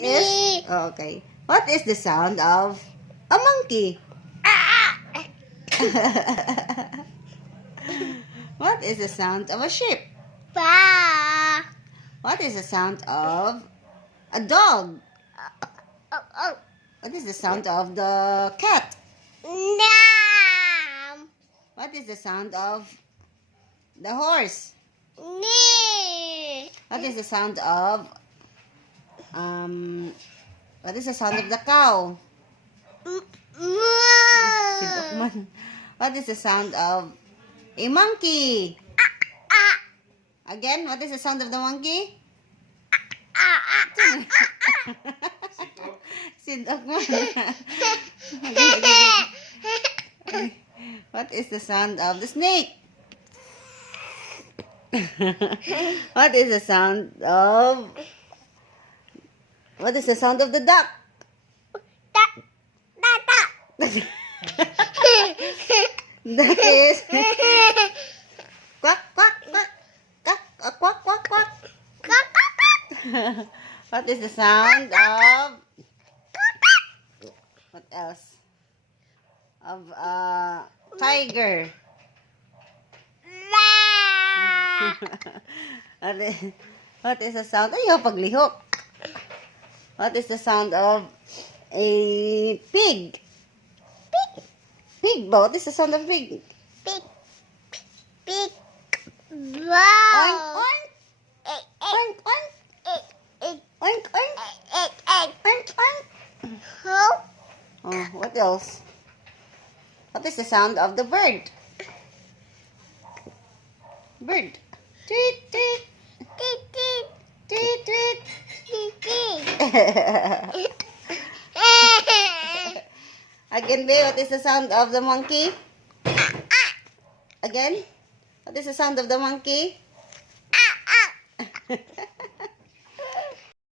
is... Oh, okay. What is the sound of a monkey? What is the sound of a sheep? Ba. What is the sound of a dog? Oh. What is the sound of the cat? Nam. What is the sound of the horse? Ni. What is the sound of what is the sound of the cow? Si Dukman. What is the sound of a monkey? Again, what is the sound of the monkey? Si Dukman. What is the sound of the snake? What is the sound of the duck? That is quack quack quack quack quack quack. What is the sound of what else? Of a tiger. What is the sound? Ayaw paglihok. What is the sound of a pig? Pig ba? What is the sound of pig? Pig. Oink, Wow. oink. Oink, oink. Oink, oink. Oink, oink. Oh, what else? What is the sound of the bird? Bird. Tweet, tweet. Tweet, tweet. Again, babe, what is the sound of the monkey? Again? What is the sound of the monkey?